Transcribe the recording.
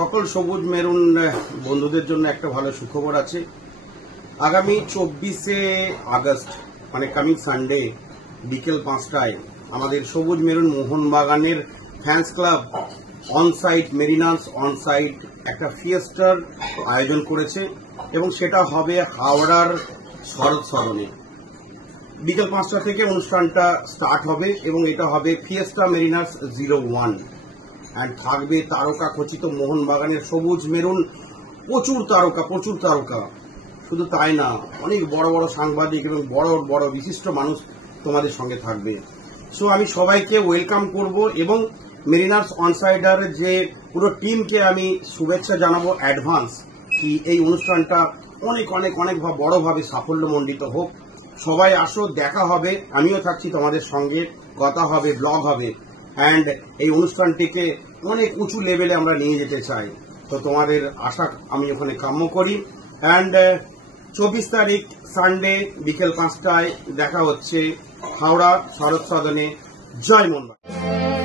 সকল সবুজ মেরুন বন্ধুদের জন্য একটা ভালো সুখবর আছে। আগামী 24শে আগস্ট মানে কামিং সানডে বিকেল 5টায় আমাদের সবুজ মেরুন মোহনবাগানের fans club onsite Mariners onsite একটা ফিয়েস্টার আয়োজন করেছে এবং সেটা হবে হাওড়ার শরৎ সদনে। বিকেল 5টা থেকে অনুষ্ঠানটা স্টার্ট হবে এবং এটা হবে ফিয়েস্টা মেরিনার্স 01 অ্যান্ড থাকবে তারকা খচিত মোহনবাগানের সবুজ মেরুন প্রচুর তারকা। শুধু তাই না, অনেক বড় বড় সাংবাদিক এবং বড় বড় বিশিষ্ট মানুষ তোমাদের সঙ্গে থাকবে। সো আমি সবাইকে ওয়েলকাম করব এবং মেরিনার্স অনসাইডার যে পুরো টিমকে আমি শুভেচ্ছা জানাবো অ্যাডভান্স, কি এই অনুষ্ঠানটা অনেক অনেক অনেক বড়ভাবে সাফল্যমণ্ডিত হোক। সবাই আসো, দেখা হবে, আমিও থাকছি তোমাদের সঙ্গে, কথা হবে, ব্লগ হবে অ্যান্ড এই অনুষ্ঠানটিকে অনেক উঁচু লেভেলে আমরা নিয়ে যেতে চাই। তো তোমাদের আশা আমি ওখানে কাম্য করি অ্যান্ড 24 তারিখ সানডে বিকেল 5টায় দেখা হচ্ছে হাওড়া শরৎ সদনে। জয় মোহনবাগান।